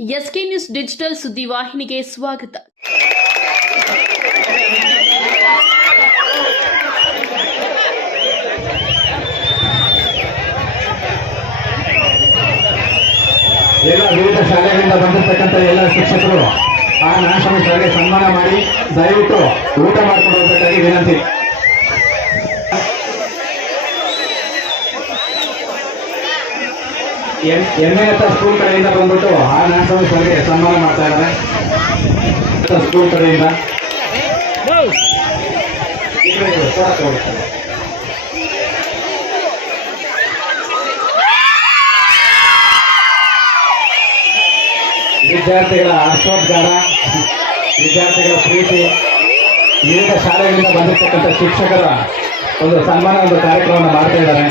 SK news digital ಸುದ್ದಿವಾಹಿನಿಗೆ ಸ್ವಾಗತ. ಎಲ್ಲ ವಿವಿಧ ಶಾಲೆಗಳಿಂದ ಬಂದಿರತಕ್ಕಂಥ ಎಲ್ಲ ಶಿಕ್ಷಕರು ಆ ಶಾಲೆಗೆ ಸನ್ಮಾನ ಮಾಡಿ ದಯವಿಟ್ಟು ಊಟ ಮಾಡಿಕೊಂಡು ಹೋಗಬೇಕಾಗಿ ವಿನಂತಿ. ಎಂ ಎ ಸ್ಕೂಲ್ ಕಡೆಯಿಂದ ಬಂದ್ಬಿಟ್ಟು ಆ ನ್ಯಾಷನಲ್ ಸರ್ಗೆ ಸನ್ಮಾನ ಮಾಡ್ತಾ ಇದ್ದಾರೆ ಸ್ಕೂಲ್ ಕಡೆಯಿಂದ ವಿದ್ಯಾರ್ಥಿಗಳ ಆಶೋದ್ಗಾರ, ವಿದ್ಯಾರ್ಥಿಗಳ ಪ್ರೀತಿ, ವಿವಿಧ ಶಾಲೆಗಳಿಂದ ಬಂದಿರತಕ್ಕಂಥ ಶಿಕ್ಷಕರ ಒಂದು ಸನ್ಮಾನ ಒಂದು ಕಾರ್ಯಕ್ರಮವನ್ನು ಮಾಡ್ತಾ ಇದ್ದಾರೆ.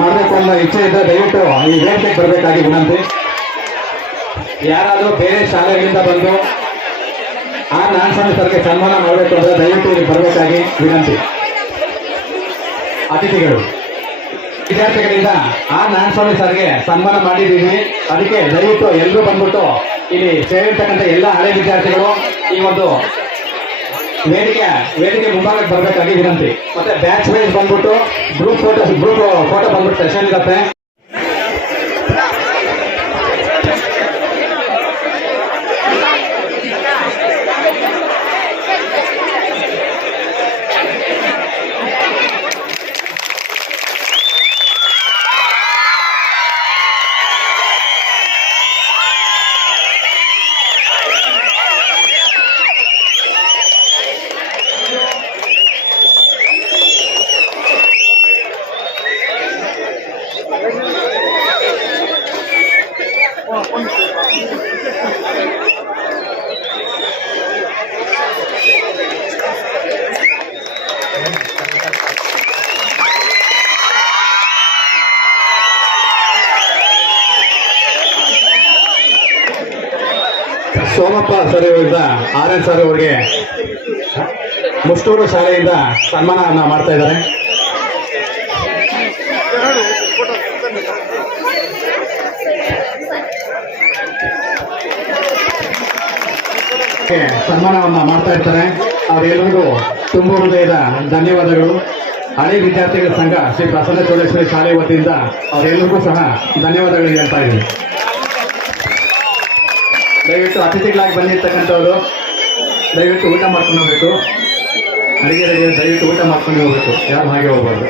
ಮಾಡಬೇಕು ಅನ್ನೋ ಇಚ್ಛೆ ಇದ್ದ ದಯವಿಟ್ಟು ಈ ವೇದಿಕೆಗೆ ಬರಬೇಕಾಗಿ ವಿನಂತಿ. ಯಾರಾದರೂ ಬೇರೆ ಶಾಲೆಗಳಿಂದ ಬಂದು ಆ ನಾನ್ ಸರ್ಗೆ ಸನ್ಮಾನ ಮಾಡಬೇಕು ದಯವಿಟ್ಟು ಇಲ್ಲಿ ಬರಬೇಕಾಗಿ ವಿನಂತಿ. ಅತಿಥಿಗಳು, ವಿದ್ಯಾರ್ಥಿಗಳಿಂದ ಆ ನಾರಾಯಣಸ್ವಾಮಿ ಸರ್ಗೆ ಸನ್ಮಾನ ಮಾಡಿದ್ದೀವಿ. ಅದಕ್ಕೆ ದಯವಿಟ್ಟು ಎಲ್ಲರೂ ಬಂದ್ಬಿಟ್ಟು ಇಲ್ಲಿ ಸೇರಿರ್ತಕ್ಕಂಥ ಎಲ್ಲ ಹಳೆ ವಿದ್ಯಾರ್ಥಿಗಳು ಈ ಒಂದು ವೇದಿಕೆ ವೇದಿಕೆ ಮುಂಭಾಗಕ್ಕೆ ಬರ್ಬೇಕಾಗಿ ವಿನಂತಿ. ಮತ್ತೆ ಬ್ಯಾಚ್ ವೈಸ್ ಬಂದ್ಬಿಟ್ಟು ಗ್ರೂಪ್ ಫೋಟೋ ಗ್ರೂಪ್ ಫೋಟೋ ಬಂದ್ಬಿಟ್ಟು ಸೆಷನ್ ಇರುತ್ತೆ ಸೋಮಪ್ಪ ಸರ್ ಅವರಿಂದ ಆರ್ ಎನ್ ಸರ್ ಅವರಿಗೆ ಮುಷ್ಟೂರು ಶಾಲೆಯಿಂದ ಸನ್ಮಾನವನ್ನು ಮಾಡ್ತಾ ಇದ್ದಾರೆ. ಸನ್ಮಾನವನ್ನು ಮಾಡ್ತಾ ಇರ್ತಾರೆ. ಅವರೆಲ್ಲರಿಗೂ ತುಂಬ ಹೃದಯದ ಧನ್ಯವಾದಗಳು. ಹಳೆ ವಿದ್ಯಾರ್ಥಿಗಳ ಸಂಘ ಶ್ರೀ ಪ್ರಸನ್ನ ಚೋಳೇಶ್ವರಿ ಶಾಲೆ ವತಿಯಿಂದ ಅವರೆಲ್ಲರಿಗೂ ಸಹ ಧನ್ಯವಾದಗಳು ಹೇಳ್ತಾ ಇದ್ದೀನಿ. ದಯವಿಟ್ಟು ಅತಿಥಿಗಳಾಗಿ ಬಂದಿರ್ತಕ್ಕಂಥವ್ರು ದಯವಿಟ್ಟು ಊಟ ಮಾಡ್ಕೊಂಡು ಹೋಗ್ಬೇಕು ಅಡಿಗೆ ರೆಡಿ ದಯವಿಟ್ಟು ಊಟ ಮಾಡ್ಕೊಂಡು ಹೋಗ್ಬೇಕು ಯಾರು ಹಾಗೆ ಹೋಗ್ಬಾರ್ದು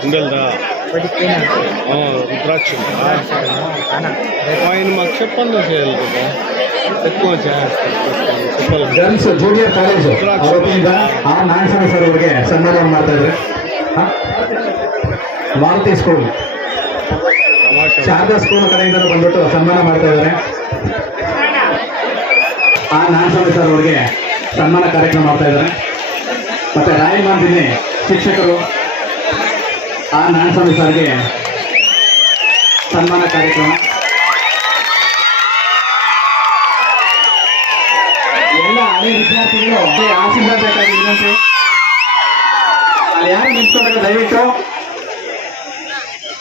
ఉండాలిరా రుద్రాక్ష ఆయన మాకు చెప్పండి చేయాలి కదా ఎక్కువ చేస్తారు చెప్పాలి ಗರ್ಲ್ಸ್ ಜೂನಿಯರ್ ಕಾಲೇಜು ವತಿಯಿಂದ ಆ ನಾರಾಯಣ ಸರ್ ಅವರಿಗೆ ಸನ್ಮಾನ ಮಾಡ್ತಾ ಇದ್ದಾರೆ ಹ? ಮಾರುತಿ ಸ್ಕೂಲ್ ತಮಾಷೆ ಶಾರದಾ ಸ್ಕೂಲ್ ಕಡೆಯಿಂದ ಬಂದ್ಬಿಟ್ಟು ಸನ್ಮಾನ ಮಾಡ್ತಾ ಇದ್ದಾರೆ. ಆ ನಾರಾಯಣ ಸರ್ ಅವರಿಗೆ ಸನ್ಮಾನ ಕಾರ್ಯಕ್ರಮ ಮಾಡ್ತಾ ಇದ್ದಾರೆ. ಮತ್ತೆ ರಾಯಮಾಂದಿನಿ ಶಿಕ್ಷಕರು ಆ ನಾರಾಯಣ ಸರ್ಗೆ ಸನ್ಮಾನ ಕಾರ್ಯಕ್ರಮ. ಎಲ್ಲ ಹಳೆ ವಿದ್ಯಾರ್ಥಿಗಳು ಆಶೀರ್ವಾದ ಬೇಕಾಗಿ ಅಲ್ಲಿ ಯಾರು ನಿಂತ್ಕೊಂಡ್ರೆ ದಯವಿಟ್ಟು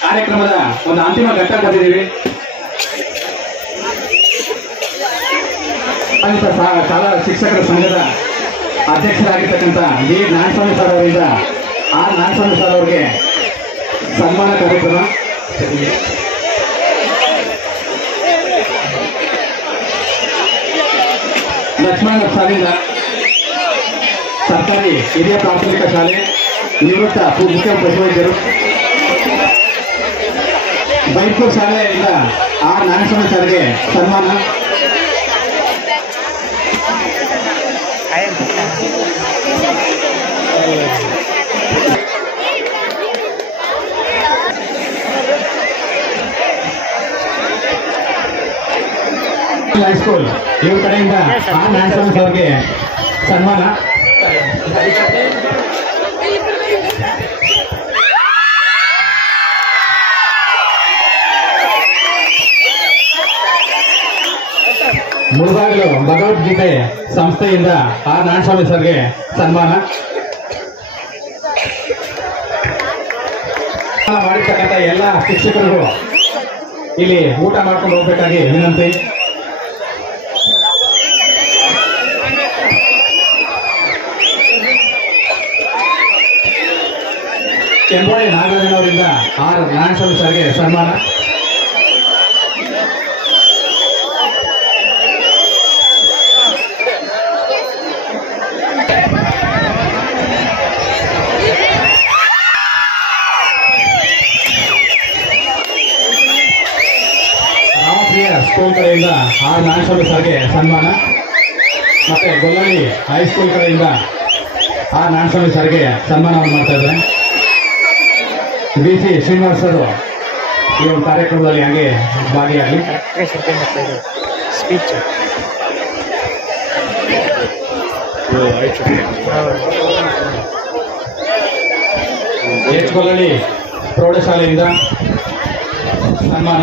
ಕಾರ್ಯಕ್ರಮದ ಒಂದು ಅಂತಿಮ ಘಟ್ಟ ಬಂದಿದ್ದೀವಿ ಸಾ- ಶಾಲಾ ಶಿಕ್ಷಕರ ಸಂಘದ ಅಧ್ಯಕ್ಷರಾಗಿರ್ತಕ್ಕಂಥ ಡಿ ನಾರಾಯಣಸ್ವಾಮಿ ಸರ್ ಅವರಿಂದ ಆ ನಾರಾಯಣಸ್ವಾಮಿ ಸರ್ ಅವರಿಗೆ ಸನ್ಮಾನ ಕಾರ್ಯಕ್ರಮ. ಲಕ್ಷ್ಮಣ ಸಾಲಿಂದ ಸರ್ಕಾರಿ ಹಿರಿಯ ಪ್ರಾಥಮಿಕ ಶಾಲೆ ನಿವೃತ್ತ ಮುಖ್ಯ ಪಶುವೈದ್ಯರು ಬೈಪೂರ್ ಶಾಲೆಯಿಂದ ಆ ನಾರಾಯಣಸ್ವಾಮಿ ಸರ್ಗೆ ಸನ್ಮಾನ ಹೈಸ್ಕೂಲ್ ಇವ್ರ ಕಡೆಯಿಂದ ಆ ನಾರಾಯಣಸ್ವಾಮಿ ಸರ್ಗೆ ಸನ್ಮಾನ ಭಗವದ್ಗೀತೆ ಸಂಸ್ಥೆಯಿಂದ ಆರ್ ನಾರಾಯಣಸ್ವಾಮಿ ಸರ್ಗೆ ಸನ್ಮಾನ. ಮಾಡಿರ್ತಕ್ಕಂಥ ಎಲ್ಲ ಶಿಕ್ಷಕರು ಇಲ್ಲಿ ಊಟ ಮಾಡ್ಕೊಂಡು ಹೋಗ್ಬೇಕಾಗಿ ವಿನಂತಿ. ಕೆಂಬೋಳಿ ನಾಗರಾಜನವರಿಂದ ಆರ್ ನಾರಾಯಣಸ್ವಾಮಿ ಸರ್ಗೆ ಸನ್ಮಾನ. ಸ್ಕೂಲ್ ಕಡೆಯಿಂದ ಆರ್ ನಾಗೇಶ್ವರ ಸರ್ಗೆ ಸನ್ಮಾನ. ಮತ್ತೆ ಗೊಲ್ಲಳ್ಳಿ ಹೈಸ್ಕೂಲ್ ಕಡೆಯಿಂದ ಆರ್ ನಾರಾಯಣಸ್ವಾಮಿ ಸರ್ಗೆ ಸನ್ಮಾನವನ್ನು ಮಾಡ್ತಾ ಇದ್ದಾರೆ. ಬಿ ಸಿ ಶ್ರೀನಿವಾಸರು ಈ ಒಂದು ಕಾರ್ಯಕ್ರಮದಲ್ಲಿ ಹಾಗೆ ಭಾಗಿಯಾಗಲಿ. ಸ್ಪೀಚ್ ಎಚ್ ಗೊಲ್ಲಳ್ಳಿ ಪ್ರೌಢಶಾಲೆಯಿಂದ ಸನ್ಮಾನ.